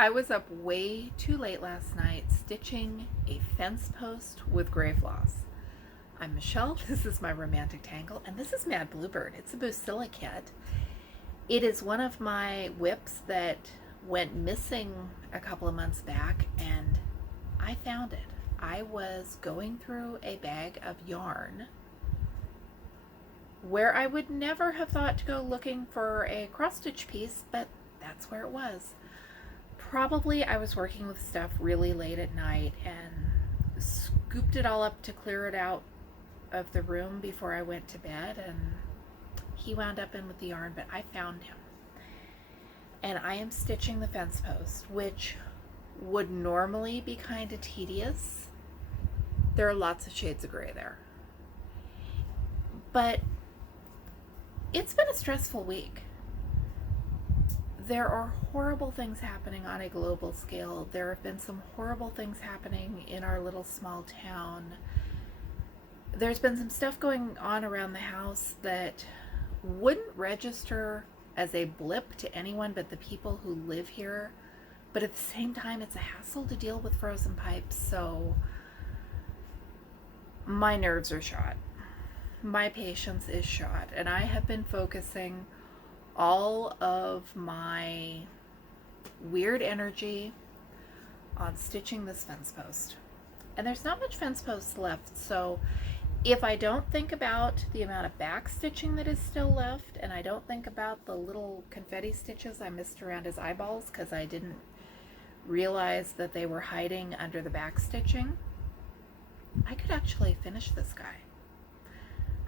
I was up way too late last night stitching a fence post with gray floss. I'm Michelle, this is my romantic tangle, and this is Mad Bluebird. It's a Bucilla kit. It is one of my whips that went missing a couple of months back, and I found it. I was going through a bag of yarn where I would never have thought to go looking for a cross stitch piece, but that's where it was. Probably I was working with stuff really late at night and scooped it all up to clear it out of the room before I went to bed, and he wound up in with the yarn, but I found him. And I am stitching the fence post, which would normally be kind of tedious. There are lots of shades of gray there. But it's been a stressful week. There are horrible things happening on a global scale. There have been some horrible things happening in our little small town. There's been some stuff going on around the house that wouldn't register as a blip to anyone but the people who live here. But at the same time, it's a hassle to deal with frozen pipes, so my nerves are shot. My patience is shot, and I have been focusing all of my weird energy on stitching this fence post. And there's not much fence post left, so if I don't think about the amount of back stitching that is still left, and I don't think about the little confetti stitches I missed around his eyeballs because I didn't realize that they were hiding under the back stitching, I could actually finish this guy.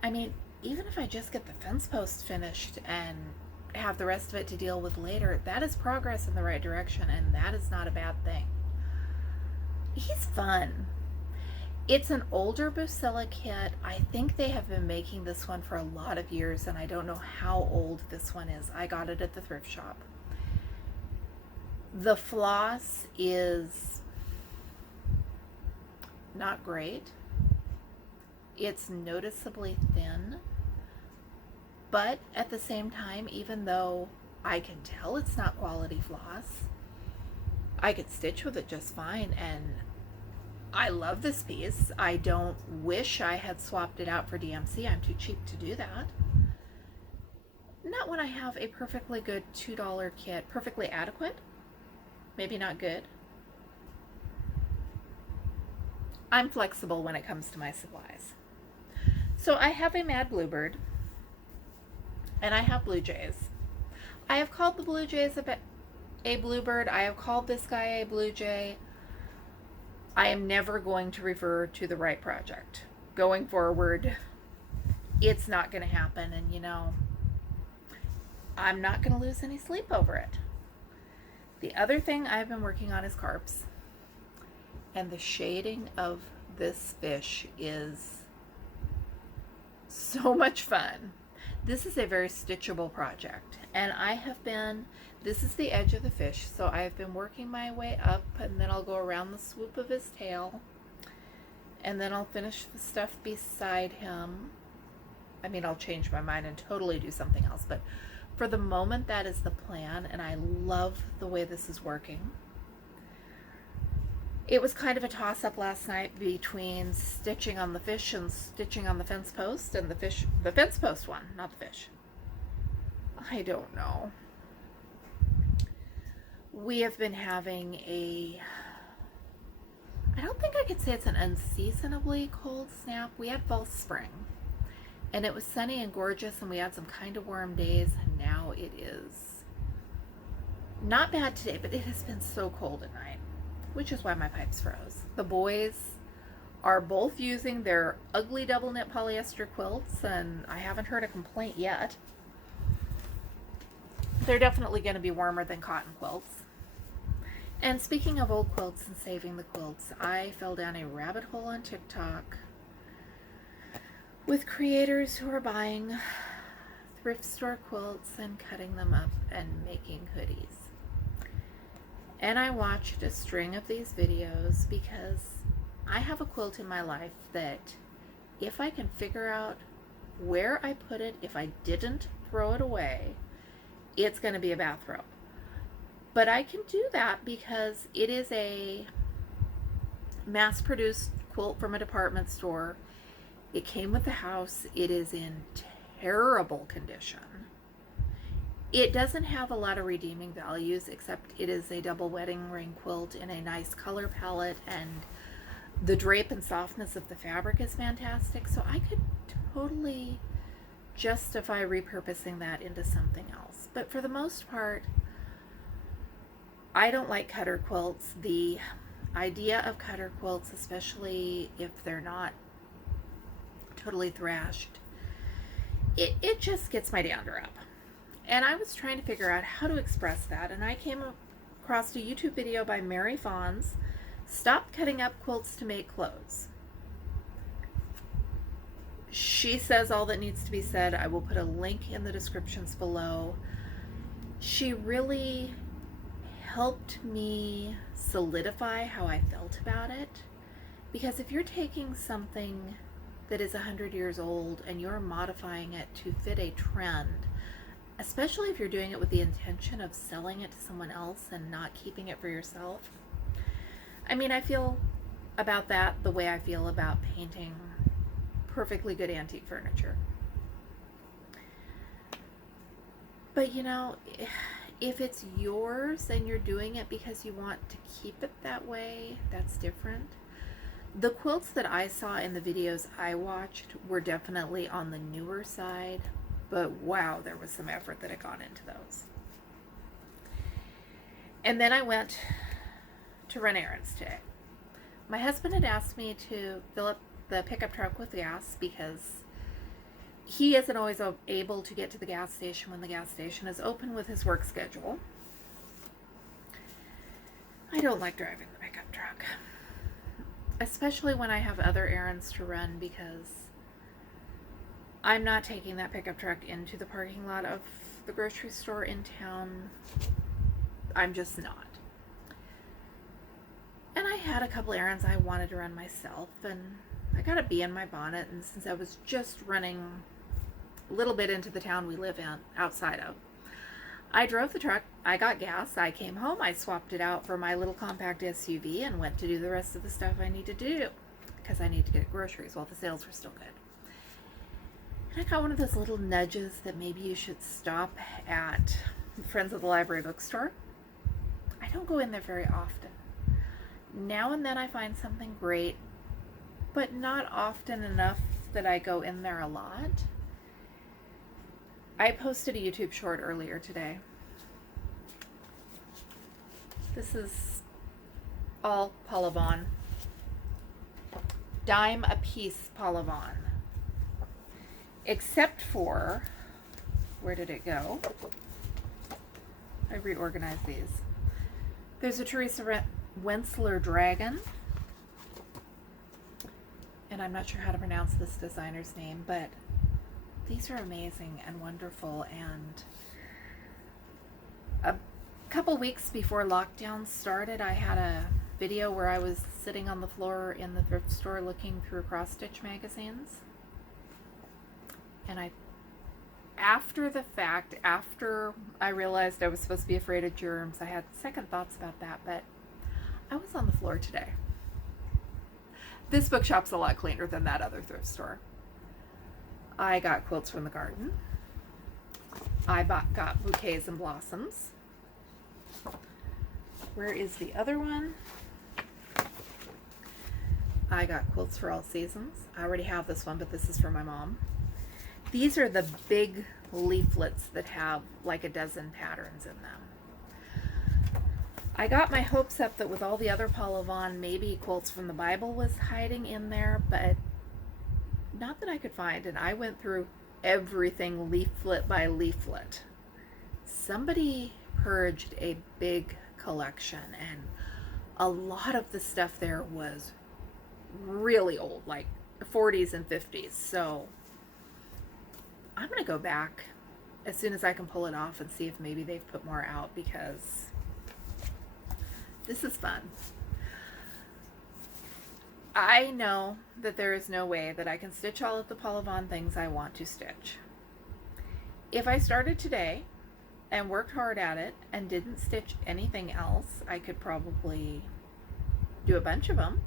I mean, even if I just get the fence post finished and have the rest of it to deal with later, that is progress in the right direction, and that is not a bad thing. He's fun. It's an older Bucilla kit. I think they have been making this one for a lot of years, and I don't know how old this one is. I got it at the thrift shop. The floss is not great. It's noticeably thin. But at the same time, even though I can tell it's not quality floss, I could stitch with it just fine, and I love this piece. I don't wish I had swapped it out for DMC. I'm too cheap to do that. Not when I have a perfectly good $2 kit, perfectly adequate, maybe not good. I'm flexible when it comes to my supplies. So I have a Mad Bluebird, and I have blue jays. I have called the blue jays a bluebird. I have called this guy a blue jay. I am never going to refer to the right project. Going forward, it's not going to happen, and I'm not going to lose any sleep over it. The other thing I've been working on is carps. And the shading of this fish is so much fun. This is a very stitchable project, and this is the edge of the fish, so I've been working my way up, and then I'll go around the swoop of his tail, and then I'll finish the stuff beside him. I mean, I'll change my mind and totally do something else, but for the moment, that is the plan, and I love the way this is working. It was kind of a toss-up last night between stitching on the fish and stitching on the fence post, and the fence post one, not the fish. I don't know. We have been having I don't think I could say it's an unseasonably cold snap. We had false spring, and it was sunny and gorgeous, and we had some kind of warm days, and now it is not bad today, but it has been so cold at night, which is why my pipes froze. The boys are both using their ugly double knit polyester quilts, and I haven't heard a complaint yet. They're definitely going to be warmer than cotton quilts. And speaking of old quilts and saving the quilts, I fell down a rabbit hole on TikTok with creators who are buying thrift store quilts and cutting them up and making hoodies. And I watched a string of these videos because I have a quilt in my life that if I can figure out where I put it, if I didn't throw it away, it's going to be a bathrobe. But I can do that because it is a mass-produced quilt from a department store. It came with the house. It is in terrible condition. It doesn't have a lot of redeeming values, except it is a double wedding ring quilt in a nice color palette, and the drape and softness of the fabric is fantastic. So I could totally justify repurposing that into something else. But for the most part, I don't like cutter quilts. The idea of cutter quilts, especially if they're not totally thrashed, it just gets my dander up. And I was trying to figure out how to express that, and I came across a YouTube video by Mary Vaughan's Stop Cutting Up Quilts to Make Clothes. She says all that needs to be said. I will put a link in the descriptions below. She really helped me solidify how I felt about it, because if you're taking something that is 100 years old and you're modifying it to fit a trend, especially if you're doing it with the intention of selling it to someone else and not keeping it for yourself. I mean, I feel about that the way I feel about painting perfectly good antique furniture. But you know, if it's yours and you're doing it because you want to keep it that way, that's different. The quilts that I saw in the videos I watched were definitely on the newer side, but wow, there was some effort that had gone into those. And then I went to run errands today. My husband had asked me to fill up the pickup truck with gas because he isn't always able to get to the gas station when the gas station is open with his work schedule. I don't like driving the pickup truck, especially when I have other errands to run, because I'm not taking that pickup truck into the parking lot of the grocery store in town. I'm just not. And I had a couple errands I wanted to run myself, and I got a bee in my bonnet, and since I was just running a little bit into the town we live in, outside of, I drove the truck, I got gas, I came home, I swapped it out for my little compact SUV and went to do the rest of the stuff I needed to do, because I need to get groceries while the sales were still good. And I got one of those little nudges that maybe you should stop at Friends of the Library bookstore. I don't go in there very often. Now and then I find something great, but not often enough that I go in there a lot. I posted a YouTube short earlier today. This is all Paula Vaughan. Dime a piece Paula Vaughan. Except for, where did it go? I reorganized these. There's a Teresa Wensler dragon, and I'm not sure how to pronounce this designer's name, but these are amazing and wonderful. And a couple weeks before lockdown started, I had a video where I was sitting on the floor in the thrift store looking through cross-stitch magazines, and after the fact, after I realized I was supposed to be afraid of germs, I had second thoughts about that, but I was on the floor today. This bookshop's a lot cleaner than that other thrift store. I got quilts from the garden. I got bouquets and blossoms. Where is the other one? I got quilts for all seasons. I already have this one, but this is for my mom. These are the big leaflets that have like a dozen patterns in them. I got my hopes up that with all the other Paula Vaughan, maybe quilts from the Bible was hiding in there, but not that I could find. And I went through everything leaflet by leaflet. Somebody purged a big collection, and a lot of the stuff there was really old, like 40s and 50s. So I'm going to go back as soon as I can pull it off and see if maybe they've put more out, because this is fun. I know that there is no way that I can stitch all of the Paula Vaughan things I want to stitch. If I started today and worked hard at it and didn't stitch anything else, I could probably do a bunch of them.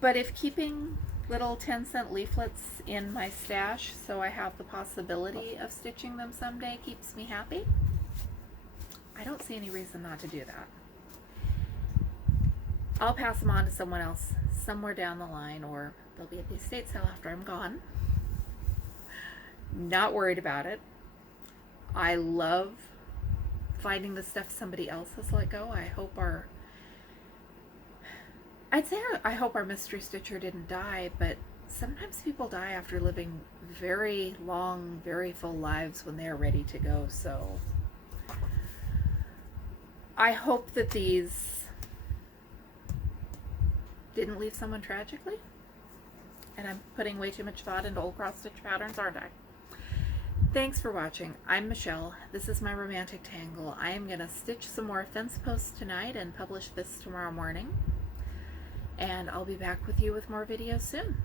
But if keeping little 10-cent leaflets in my stash so I have the possibility of stitching them someday keeps me happy, I don't see any reason not to do that. I'll pass them on to someone else somewhere down the line, or they'll be at the estate sale after I'm gone. Not worried about it. I love finding the stuff somebody else has let go. I hope our mystery stitcher didn't die, but sometimes people die after living very long, very full lives when they're ready to go. So I hope that these didn't leave someone tragically. And I'm putting way too much thought into old cross stitch patterns, aren't I? Thanks for watching. I'm Michelle. This is my romantic tangle. I am going to stitch some more fence posts tonight and publish this tomorrow morning. And I'll be back with you with more videos soon.